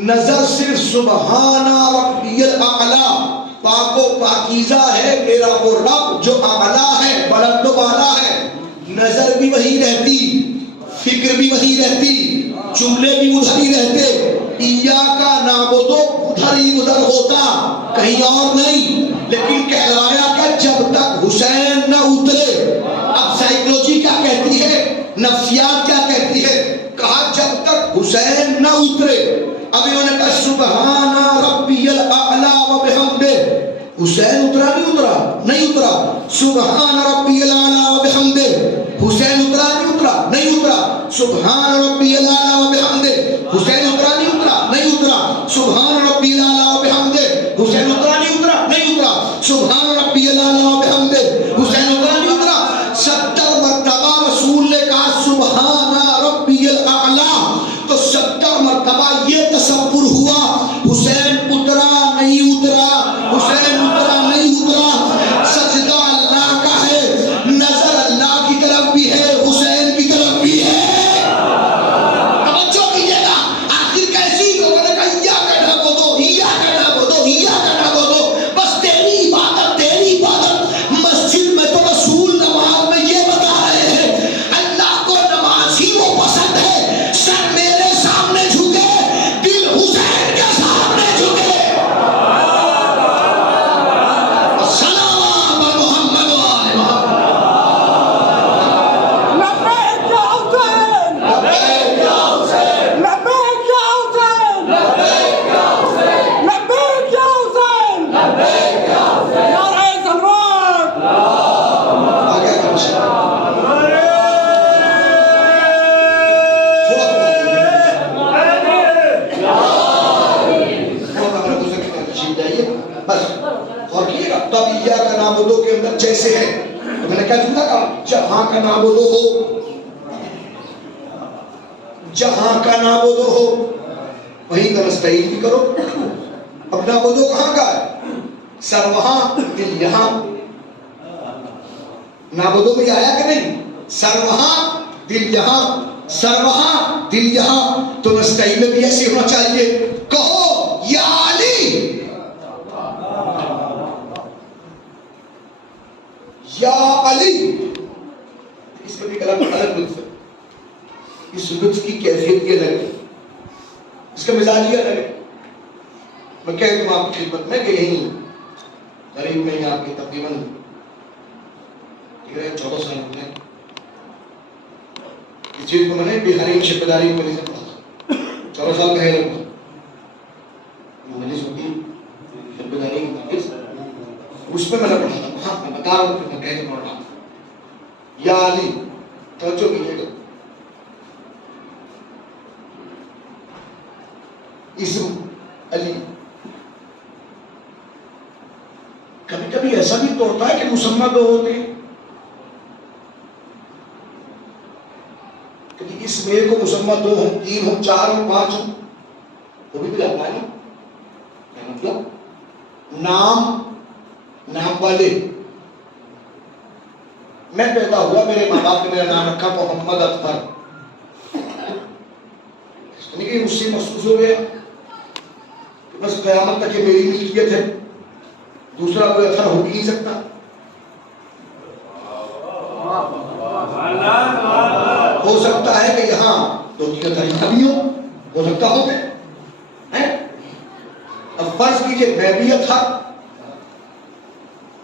نظر صرف سبحان ربی الاعلی پاک و پاکیزہ ہے میرا وہ رب جو اعلیٰ ہے، بلند و بالا ہے. نظر بھی وہی رہتی، فکر بھی وہی رہتی، جملے بھی ادھر ہی رہتے. ایاکا نعبدو ادھر ہی ادھر ہوتا، کہیں اور نہیں. لیکن کہلایا کہ جب تک حسین نہ اترے. اب سائیکولوجی کیا کہتی ہے، نفسیات کیا کہتی ہے؟ کہا جب تک حسین نہ اترے. اب انہوں نے کہا سبحان ربی الاعلی و بحمدہ. حسین اترا نہیں اترا؟ نہیں اترا. سبحان ربی الاعلی و بحمدہ. حسین اترا نہیں اترا؟ نہیں اترا. سبحان ربی الاعلی و بحمدہ. حسین اترا نہیں اترا؟ نہیں اترا. سبحان ربی الاعلی و بحمدہ. حسین اترا نہیں اترا؟ نہیں اترا. سبحان ربی الاعلی و بحمدہ. حسین اترا نہیں اترا. 70 مرتبہ رسول نے کہا سبحان ربی الاعلی. تو 70 مرتبہ یہ تصور ہوا حسین اترا نہیں اترا، حسین اترا نہیں اترا. سجدہ اللہ کا ہے، نظر اللہ کی طرف بھی ہے، حسین کی طرف بھی ہے. توجہ کیجیے گا. آخر کیسی لوگوں نے کہا ایاکا نعبدو ایاکا نعبدو ایاکا نعبدو. بس تیری عبادت تیری عبادت. مسجد میں تو رسول نماز میں یہ بتا رہے ہیں اللہ کو نماز ہی وہ پسند ہے. سر میرے سامنے جھکے، دل حسین کے سامنے جھکے. السلام محمد و آل محمد. لبیک یا حسین، لبیک یا حسین، لبیک یا حسین، لبیک یا حسین، لبیک یا حسین، لبیک یا حسین. نعرہ سلوات. آگے کرو شاہ. بس اور کیے گا. تب ایاکا نعبدو کے اندر جیسے ہے تو میں نے کہا جہاں کا نعبدو ہو، جہاں کا نعبدو ہو وہیں کا نستعین بھی کرو. اب نعبدو کہاں کا ہے؟ سر وہاں دل یہاں. نعبدو میں آیا کہ نہیں؟ سر وہاں دل یہاں، سر وہاں دل یہاں. تو نستعین میں بھی ایسے ہونا چاہیے. کہو یا علی، یا علی. اس کا بھی الگ لطف ہے. اس لطف کی کیفیت یہ الگ ہے، اس کا مزاج یہ الگ ہے. میں کہہ دوں آپ کی خدمت میں کہ یہیں غریب میں آپ کی تقریباً 14 سال ہوئے. اس چیز کو میں نے بہاری میں شپداری میں سے پڑھا. 14 سال پہلے مجلس ہوتی شپداری کی اس میں میں نے پڑھا. ہاں میں بتا رہا ہوں کہ میں کہہ کے پڑھ رہا ہوں. یا علی، توجہ کیجیے گا. اسم علی کبھی کبھی ایسا بھی تو ہوتا ہے کہ مسمى دو ہوتے ہیں. کبھی اس میں کو مسمى 2 ہوں، 3 ہوں، 4 ہوں، 5 ہوں، وہ بھی آتا ہے نا. مطلب نام والے. میں پیدا ہوا، میرے ماں باپ نے میرا نام رکھا محمد اطہر. یعنی کہ مجھ سے محسوس ہو گیا کہ بس قیامت تک یہ میری ملکیت ہے، دوسرا کوئی اطہر ہو بھی نہیں سکتا. ہو سکتا ہے کہ یہاں 2-3 اطہر بھی ہو سکتا ہو گئے. اب فرض کیجئے میں بھی اطہر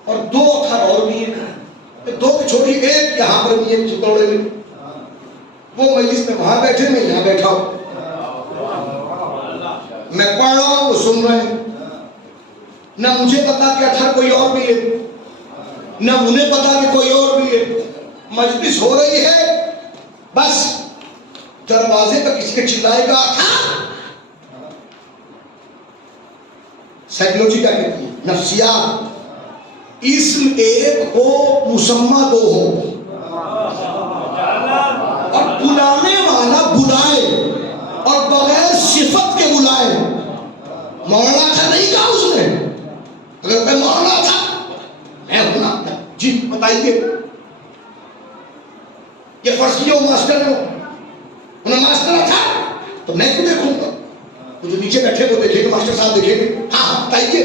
اور 2 اطہر اور بھی ہیں. 2 کی چھوٹی ایک یہاں پر بھی ہے چتوڑے میں. وہ مجلس میں وہاں بیٹھے، میں یہاں بیٹھا ہوں. میں پڑھ رہا ہوں، وہ سن رہے ہیں. نہ مجھے پتا کہ اطہر کوئی اور بھی ہے، نہ انہیں پتا کہ کوئی اور بھی ہے. مجلس ہو رہی ہے، بس دروازے پہ کسی کے چلائے گا اطہر. سائیکولوجی کیا کہتی ہے؟ نفسیات. اسم ایک ہو، مسمى 2 ہو، اور بلانے والا بلائے اور بغیر صفت کے بلائے. مولانا تھا نہیں کہا اس نے. اگر میں مولانا تھا، میں ہونا جی بتائیے. یہ فرض کیا وہ ماسٹر ہو، انہیں ماسٹر تھا تو میں کیوں دیکھوں گا؟ وہ جو نیچے بیٹھے وہ دیکھیں گے، ماسٹر صاحب دیکھیں گے. ہاں بتائیے.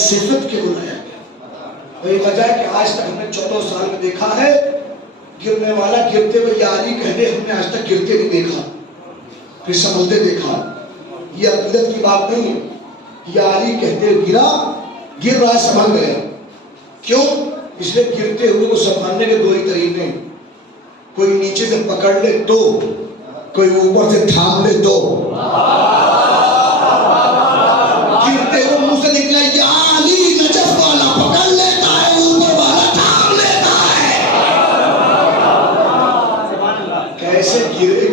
صفت کے بلایا گیا. وہی وجہ ہے کہ آج تک ہم نے 14 سال میں دیکھا ہے گرنے والا گرتے ہوئے یا علی کہنے ہم نے آج تک گرتے نہیں دیکھا پھر سمجھتے دیکھا. یہ عقیدت کی بات نہیں ہے. یا علی کہتے ہوئے گرا, گر رہا سمجھ گیا. کیوں؟ اس لیے گرتے ہوئے کو سنبھالنے کے دو ہی طریقے ہیں, کوئی نیچے سے پکڑ لے تو, کوئی اوپر سے تھام لے تو. گرتے ہوئے منہ سے نکلا یا علی نجف والا پکڑ لیتا ہے, اوپر والا تھام لیتا ہے. کیسے گرے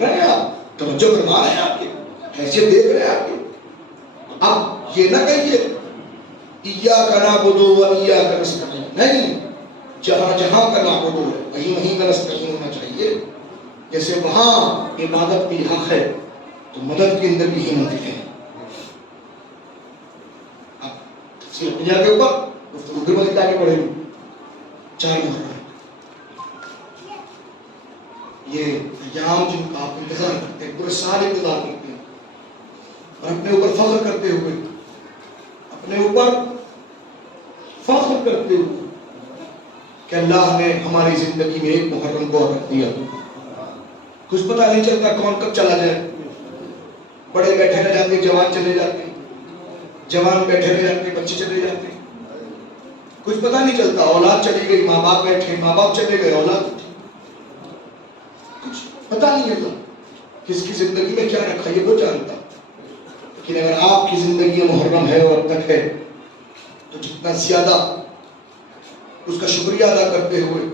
رہے ہیں آپ, توجہ فرما رہے ہیں آپ کے, کیسے دیکھ رہے ہیں آپ کے. اب یہ نہ کہیے ایاک نعبد و ایاک نستعین, نہیں, جہاں جہاں کا نعبد ہے وہیں وہیں کا نستعین ہونا چاہیے. جیسے وہاں عبادت بھی حق ہے تو مدد کے اندر بھی ہمت ہے. اب تفسیر پنجاب کے اوپر گفتگو پھر مزید آگے بڑھے گی. 4 محرم یہ ایام جن کا آپ انتظار کرتے ہیں, پورے سال انتظار کرتے ہیں, اور اپنے اوپر فخر کرتے ہوئے, اپنے اوپر فخر کرتے ہوئے کہ اللہ نے ہماری زندگی میں ایک محرم کو رکھ دیا. کچھ پتہ نہیں چلتا کون کب چلا جائے. بڑے بیٹھے رہ جاتے, جوان چلے جاتے, جوان بیٹھے رہ جاتے, بچے چلے جاتے. کچھ پتہ نہیں چلتا, اولاد چلی گئی, ماں باپ بیٹھے, ماں باپ چلے گئے, اولاد کچھ پتہ نہیں ہے. کس کی زندگی میں کیا رکھا یہ وہ جانتا. لیکن اگر آپ کی زندگی محرم ہے اور تک ہے تو جتنا زیادہ اس کا شکریہ ادا کرتے ہوئے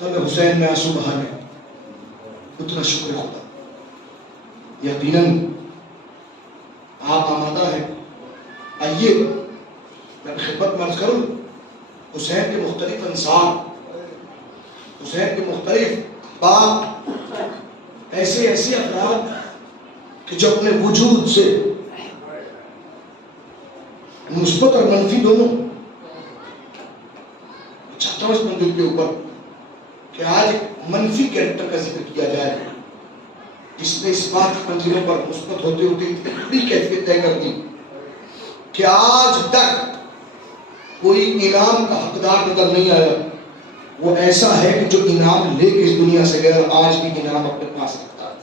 ہمیں حسین میں آنسو بہانے, اتنا شکر ہوتا. یقیناً آپ آمادہ ہیں. آئیے میں خدمت مرض کروں, حسین کے مختلف انصار, حسین کے مختلف باپ, ایسے ایسے افراد کہ جو اپنے وجود سے مثبت اور منفی دونوں, چاہتا ہوں اس منزل کے اوپر کہ آج منفی کیریکٹر کا ذکر کیا جائے جس نے اس بات کی منزلوں پر مثبت ہوتے ہوتے اتنی کیفیت طے کر دی کہ آج تک کوئی انعام کا حقدار نظر نہیں آیا. وہ ایسا ہے کہ جو انعام لے کے اس دنیا سے گیا اور آج بھی انعام اپنے پاس رکھتا ہے.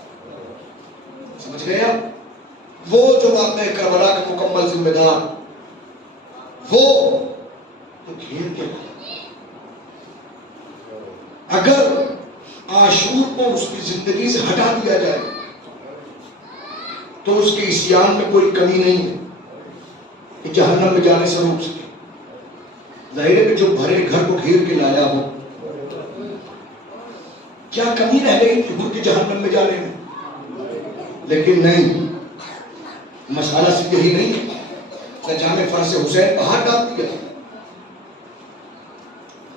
سمجھ گئے آپ؟ وہ جو واقعہ کربلا کا مکمل ذمہ دار, وہ تو گھیر کے اگر عاشور کو اس کی زندگی سے ہٹا دیا جائے تو اس کے عصیان میں کوئی کمی نہیں ہے کہ جہنم میں جانے سے روک سکے. ظاہر ہے کہ جو بھرے گھر کو گھیر کے لایا ہو, کیا کمی رہ گئی تھی حور کے جہنم میں جانے میں؟ لیکن نہیں, مسئلہ صرف یہی نہیں کہ جامع فرض حسین باہر ڈال دیا.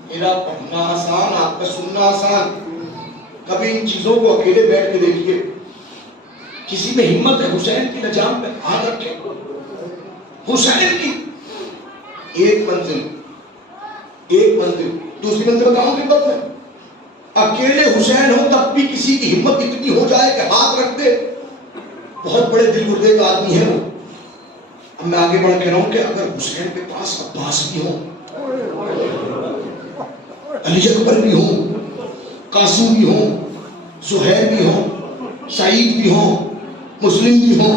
میرا پڑھنا آسان, آپ کا سننا آسان. کبھی ان چیزوں کو اکیلے بیٹھ کے دیکھیے, کسی میں ہمت ہے حسین کی نجام پہ ہاتھ رکھے. حسین کی ایک منزل, دوسری منزل کہاں کی بات ہے. اکیلے حسین ہو تب بھی کسی کی ہمت اتنی ہو جائے کہ ہاتھ رکھ دے. بہت بڑے دل گردے کا آدمی ہے وہ. اب میں آگے بڑھ کے رہا ہوں کہ اگر حسین کے پاس عباس بھی ہو, علی اکبر بھی ہو, قاسم بھی ہو, زہیر بھی ہو, سعید بھی ہو, مسلم بھی ہو,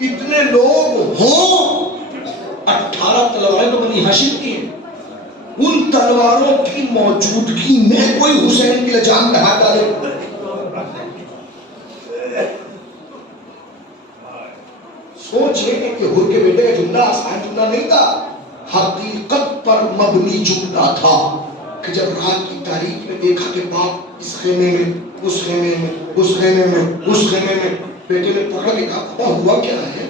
اتنے لوگ ہوں, 18 تلواریں تو بنی ہاشم کی ہیں, ان تلواروں کی موجودگی میں کوئی حسین کی لجام میں ہاتھ ڈالے. سوچئے کہ حور کے بیٹے کا جملہ آسان جملہ نہیں تھا, حقیقت پر مبنی جملہ تھا کہ جب رات کی تاریخ میں دیکھا کہ باپ اس خیمے میں, اس خیمے میں, اس خیمے میں, اس خیمے میں, بیٹے نے پکڑا کہ کہا ہوا کیا ہے؟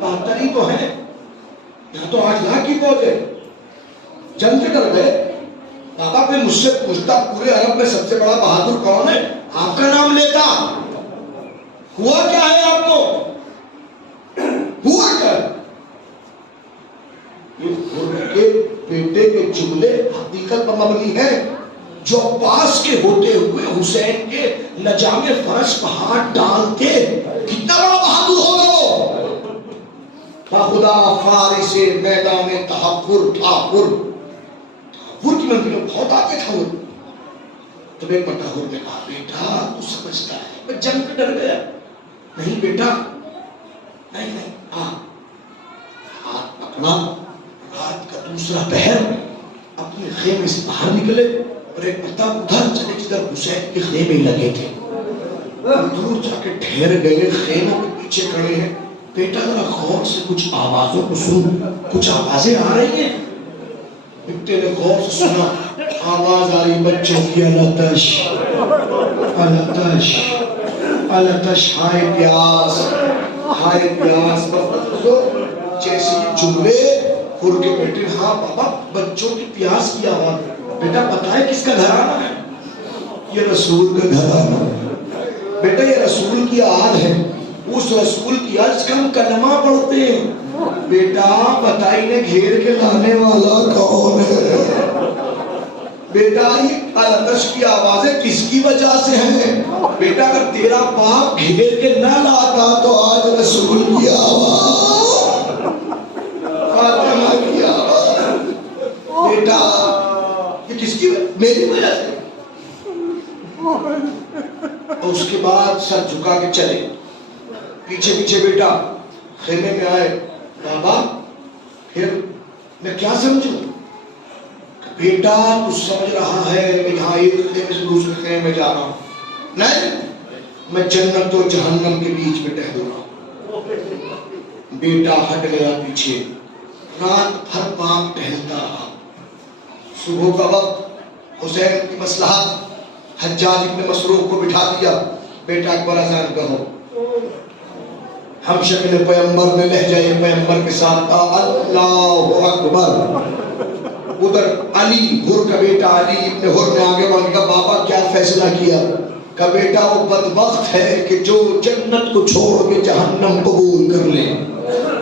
72 ہی تو ہے, یہاں تو 8 لاکھ کی فوج ہے. جنگ کے ڈر گئے. بابا کوئی مجھ سے پوچھتا پورے عرب میں سب سے بڑا بہادر کون ہے, آپ کا نام لیتا. ہوا کیا ہے آپ کو, ہوا کیا؟ یہ بیٹے کے جملے حقیقت پر مبنی ہیں جو عباس کے ہوتے ہوئے حسین کے لجام فرش پر ہاتھ ڈالتے. کتنا بڑا بہادر ہوگا خدا فارس میدان تحفر کی منزل بہت آگے تھا وہ. تو ایک متحور نے کہا بیٹا تو سمجھتا ہے میں جنگ پہ ڈر گیا. نہیں بیٹا نہیں ہاتھ پکڑا. رات کا دوسرا پہر اپنے خیمے سے باہر نکلے اور ایک مرتبہ ادھر چلے جدھر حسین کے خیمے لگے تھے. دور جا کے ٹھہر گئے, خیموں کے پیچھے کھڑے ہیں. بیٹا ذرا غور سے کچھ آوازوں کو سن, کچھ آوازیں آ رہی ہیں. بیٹے نے غور سے سنا, آواز آ رہی بچوں کی التش التش التش, ہائے پیاس ہائے پیاس. جیسے یہ جملے پھر کے بیٹے ہاں بابا بچوں کی پیاس کی آواز. بیٹا پتہ ہے کس کا گھرانہ ہے؟ یہ رسول کا گھرانہ. بیٹا یہ رسول کی آد ہے, اس رسول کی آد سے ہم کلمہ پڑھتے ہیں. بیٹا بتائیے گھیر کے لانے والا کون ہے؟ بیٹا یہ التش کی آوازیں کس کی وجہ سے ہیں؟ بیٹا اگر تیرا باپ گھیر کے نہ لاتا تو آج رسول کی آواز, فاطمہ کی آواز. بیٹا یہ کس کی وجہ؟ میری وجہ سے. اور اس کے بعد سر جھکا کے چلے پیچھے پیچھے. بیٹا خیمے میں آئے. بابا پھر میں کیا سمجھوں؟ بیٹا تو سمجھ رہا ہے میں یہاں ایک خیمے سے دوسرے خیمے میں جا رہا ہوں. نہیں, میں جنت و جہنم کے بیچ میں ٹہل رہا ہوں. بیٹا ہٹ گیا پیچھے. رات بھر باپ ٹہلتا رہا. صبح کا وقت حسین کی مصلحت حجاج ابن مسروق کو بٹھا دیا. بیٹا اکبر اذان کہو. ہم شکل پیغمبر نے لہجہ پیغمبر کے ساتھ اللہ اکبر. ادھر علی حر کا بیٹا علی ابن حر نے آگے بڑھ کہا بابا کیا فیصلہ کیا؟ کہ بیٹا وہ بدبخت ہے کہ جو جنت کو چھوڑ کے جہنم قبول کر لے.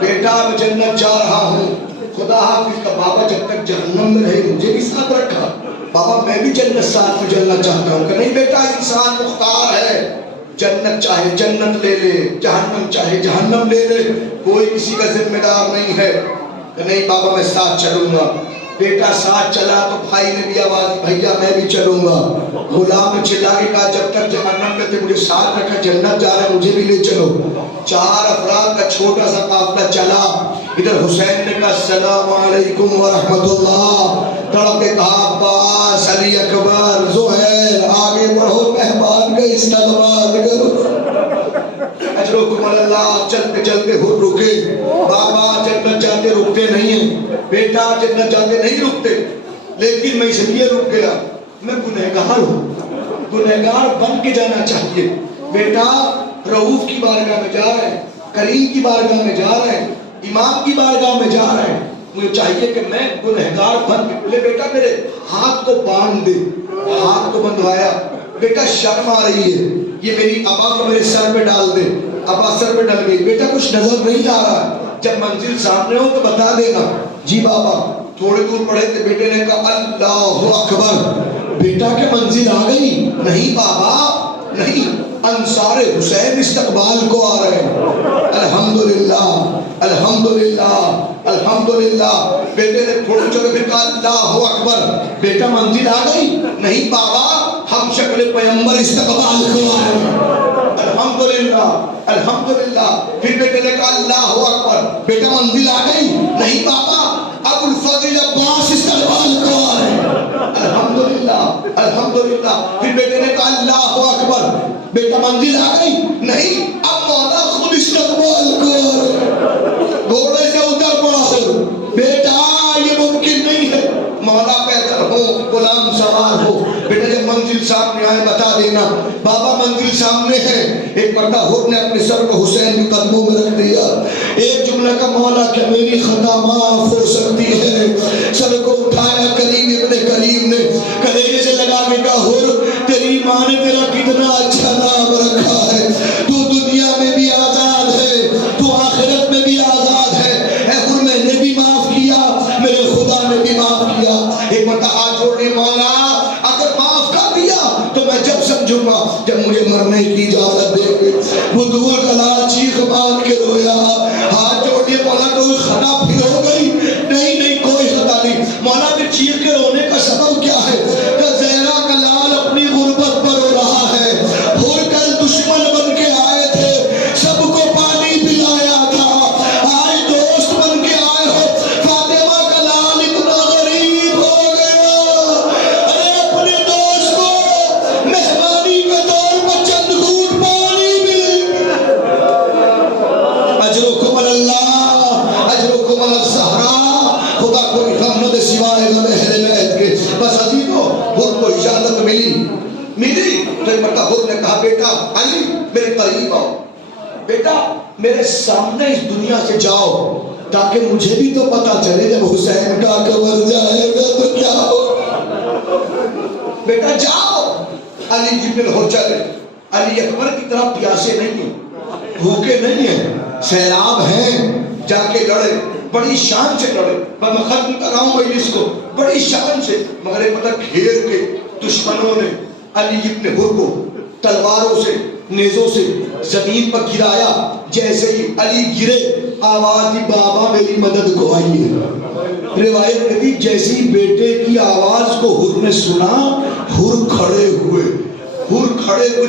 بیٹا میں جنت جا رہا ہوں, خدا حافظ. کا بابا جب تک جہنم میں رہے مجھے بھی ساتھ رکھا. بابا میں بھی جنت ساتھ میں جلنا چاہتا ہوں. کہ نہیں بیٹا انسان مختار ہے, جنت چاہے جنت لے لے, جہنم چاہے جہنم لے لے, کوئی کسی کا ذمہ دار نہیں ہے. کہ نہیں بابا میں ساتھ چلوں گا. بیٹا ساتھ چلا تو بھائی نے بھی آواز بھیا میں بھی چلوں گا. غلام نے چلا کے کہا جب تک جہنم میں تھے مجھے ساتھ رکھا, جنت جا رہا ہے مجھے بھی لے چلو. 4 افراد کا چھوٹا سا قافلہ چلا. ادھر حسین نے کہا السلام علیکم ورحمت اللہ. تڑپ کے کہا عباس علی اکبر زہیر آگے بڑھو, مہمان کا استقبال کرو. اجرکم اللہ. چلتے چلتے ہر رکے. بابا جنت جاتے رکتے نہیں ہیں. بیٹا جنت جاتے نہیں رکتے, لیکن میں اس لیے رک گیا میں گنہگار ہوں. گنہگار بن کے جانا چاہیے. بیٹا رؤوف کی بارگاہ میں جا رہے ہیں, کریم کی بارگاہ میں جا رہے ہیں, امام کی بارگاہ میں جا رہے ہیں. مجھے چاہیے کہ میں گنہگار بن کے. بولے بیٹا میرے ہاتھ کو باندھ دے. ہاتھ کو بندھوایا. بیٹا شرم آ رہی ہے, یہ میری ابا کو میرے سر پہ ڈال دے. ابا سر پہ ڈل گئی. بیٹا کچھ نظر نہیں آ رہا, جب منزل سامنے ہو تو بتا دینا. جی بابا. تھوڑے دور پڑے تھے, بیٹے نے کہا اللہ اکبر. بیٹا کہ منزل آ گئی؟ نہیں بابا نہیں, انصار حسین استقبال کو آ رہے ہیں. الحمدللہ الحمدللہ الحمدللہ. بیٹے نے تھوڑے چلے پھر کہا اللہ اکبر. بیٹا منزل آ گئی؟ نہیں بابا ہم شکل پیغمبر استقبال کو آ رہے ہیں. الحمدللہ الحمدللہ. پھر بیٹے نے کہا اللہ اکبر. بیٹا منزل آ گئی؟ نہیں بابا ابو الفضل عباس استقبال کو آ رہے ہیں. الحمدللہ الحمدللہ. پھر بیٹے نے کہا اللہ اکبر. بیٹا منزل آ گئی؟ نہیں اب مولا خود استقبال کو آ رہے ہیں. گھوڑے سے اتر پڑا ہو. بیٹا یہ ممکن نہیں ہے, مولا پیدل ہو غلام سوار ہو. بیٹا جب منزل سامنے آئے بتا دینا. بابا منزل سامنے ہے. ایک مرتبہ حر نے اپنے سر کو حسین کے قدموں میں رکھ دیا. ایک جملہ کا مولا کہ میری خطا معاف ہو سکتی ہے. سر کو اٹھایا کریم ابن کریم نے, کلیجے سے لگا کے کہا حر تیری ماں نے تیرا کتنا اچھا نام رکھا ہے. تو دنیا میں بھی آزاد ہے, تو آخرت میں بھی آزاد ہے. اے حر میں نے بھی معاف کیا, میرے خدا نے بھی معاف کیا. ایک مرتبہ ہاتھ جوڑے مولا اگر معاف کر دیا تو میں جب سمجھوں گا جب مجھے مرنے کی اجازت دے گے. وہ دور کا لال چیخ باندھ کے رویا. ہاتھ جوڑے مولا آئے گا اہل بیت کے. بس عزیزو حر کو اجازت ملی تو ایک مرتبہ حر نے کہا بیٹا علی میرے قریب آؤ, بیٹا میرے سامنے اس دنیا سے جاؤ تاکہ مجھے بھی تو پتا چلے جب حسین کا قبر جائے گا تو کیا ہو. بیٹا جاؤ. علی جبن حر چلے. علی اکبر کی طرح پیاسے نہیں ہیں, بھوکے نہیں ہیں, سیراب ہیں, جا کے لڑے, بڑی شان سے لڑے. میں ختم کر رہا ہوں مجلس کو, بڑی شان سے. مگر ایک پتہ گھیر کے دشمنوں نے علی ابن حر کو تلواروں سے نیزوں سے زمین پر گرایا. جیسے ہی علی گرے آواز دی بابا میری مدد کو آئی ہے. روایت کہتی جیسی بیٹے کی آواز کو حر نے سنا, حر کھڑے ہوئے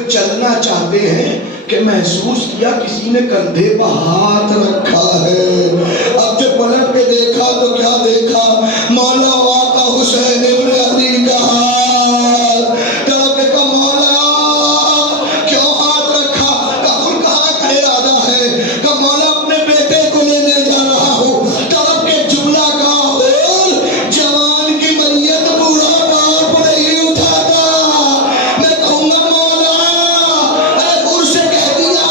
چلنا چاہتے ہیں کہ محسوس کیا کسی نے کندھے پر ہاتھ رکھا ہے. اب جب پلٹ کے دیکھا تو کیا دیکھا, مولا آقا حسین ابن علی کا ہاتھ. تڑپ کے کہا مولا کیوں ہاتھ رکھا؟ حر کہاں کا ارادہ ہے؟ کہ مولا اپنے بیٹے کو لینے جا رہا ہوں. تڑپ کے جملہ کہا حر جوان کی میت بوڑھا باپ نہیں اٹھاتا. میں کہوں گا مولا ارے حر سے کہہ دیا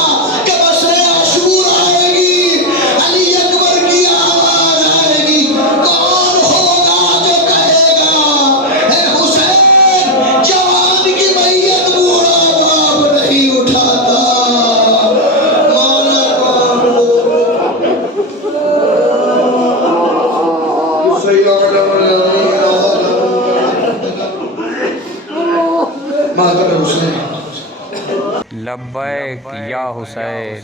کہ بسر عاشور آئے گی, علی اکبر کی آواز آئے گی. کون ہوگا جو کہے گا اے حسین جوان کی میت بوڑھا باپ نہیں اٹھاتا. مولا کون ماتم حسین. لبیک یا حسین.